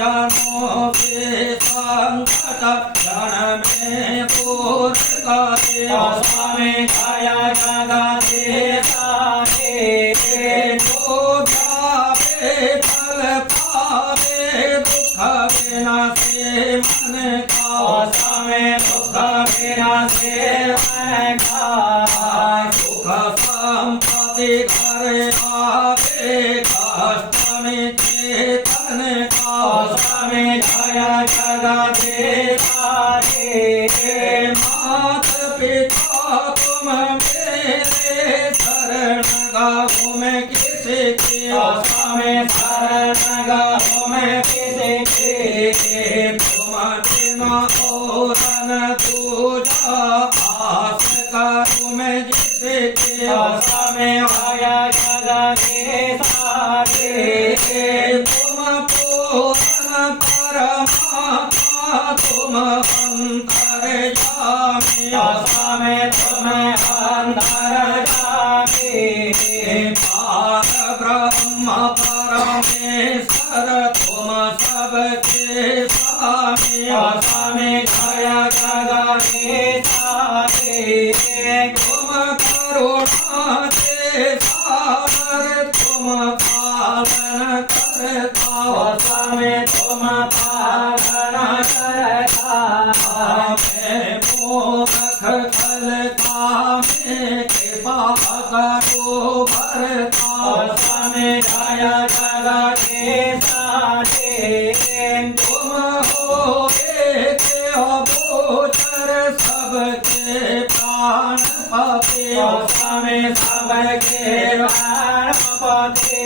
जनों के संकट क्षण में दूर करे। स्वामी छाया जगते सारे जो जावे फल पावे दुख बिना से मन का। स्वामी दुख बिना से मन का। सुख संपत्ति घर आवे कष्ट में चेतन का। स्वामी छाया जगते सारे मात पिता तुम मेरे शरण गाओ में किसके। स्वामी शरण गाओ में किसके। तुम बिना और न दूजा आस करूं मैं जिसके। स्वामी छाया जगते सारे तुम पूर्ण परमात्मा तुम अंतर्यामी। स्वामी तुम अंतर्यामी। पार ब्रह्म परमेश्वर तुम सबके स्वामी। स्वामी छाया जगते सारे तुम करुणा के सागर तुम पालन करता। स्वामी तुम पालन करता। मैं मूर्ख खल कामे कृपा करो भरता। स्वामी छाया जगते सारे तुम हो एक अगोचर सबके प्राण पते। स्वामी सबके प्राणपते।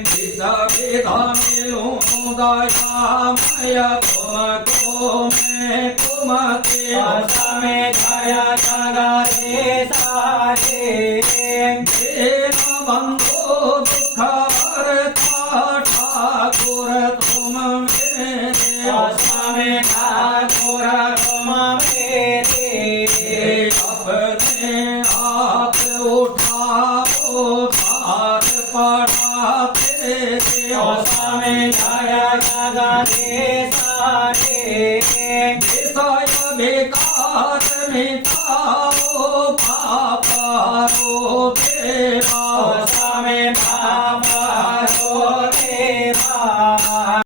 विधा मिलूं दयामय तुमको मैं तुमते। स्वामी छाया जगते सारे दीन बंधु दुख हरता ठाकुर तुम मेरे। स्वामी ठाकुर तुम मेरे। अपने हाथ उठाओ भार पड़ाते थे। स्वामी छाया जगते सारे विषय विकार मिटाओ